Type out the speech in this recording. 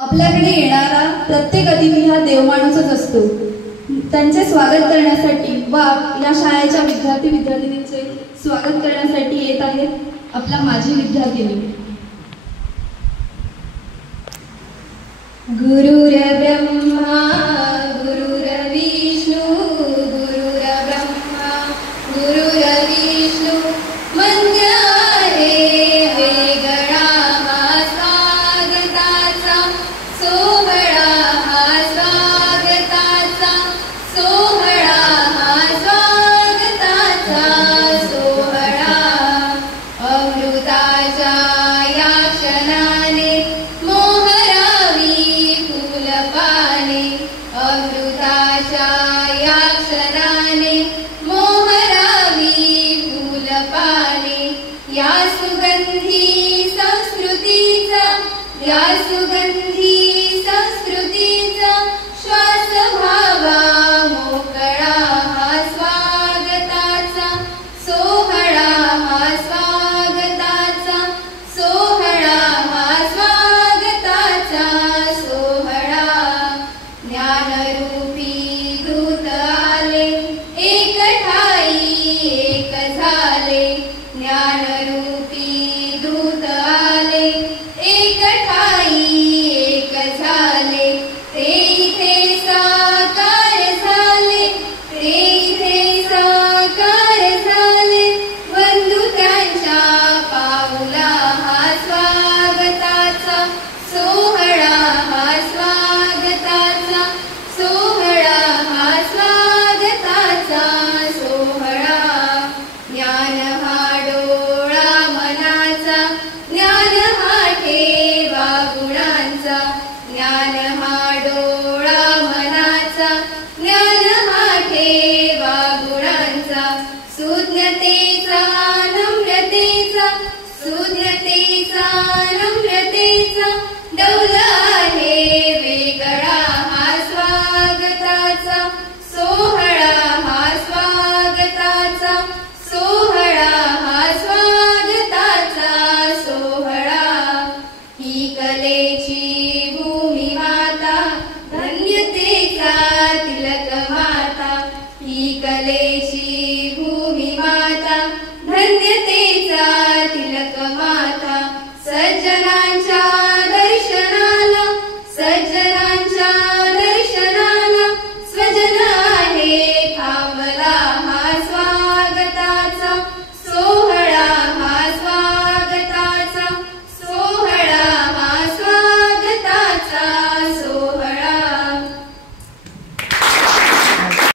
आपल्याकडे येणारा प्रत्येक अतिथी हा देवमाणूसच असतो। त्यांचे स्वागत करण्यासाठी व या शाळेच्या विद्यार्थी विद्यार्थिनींचे स्वागत करण्यासाठी येत आहेत आपला माजी विद्यार्थिनी। गुरुर्ब्रह्मा गुरुर्विष्णू गुरुर्ब्रह्मा गुरुर्विष्णू मंत्र आहे वेगळा हा स्वागताचा सोहळा हा स्वागताचा सोहळा हा स्वागताचा सोहळा अमृताच्या या क्षणाने अमृताच्या या क्षणाने मोहरावी फुलपाने या सुगंधी संस्कृतीचा या सुगंधी संस्कृतीचा श्वास व्हावा मोकळा हा स्वागताचा सोहळा हा स्वागताचा सोहळा हा स्वागताचा सोहळा ज्ञानरूपी दूत आले एक ठाई एक झाले ज्ञानरूपी दूत आले एक ठाई एक झाले ते इथे साकार झाले ते इथे साकार झाले बंधू त्यांच्या पाऊला हा स्वागताचा सोहळा हा स्वागताचा सोहळा हा स्वागताचा सोहळा ज्ञान हा डोळा मनाचा ज्ञान हा ठेवा गुणांचा ज्ञान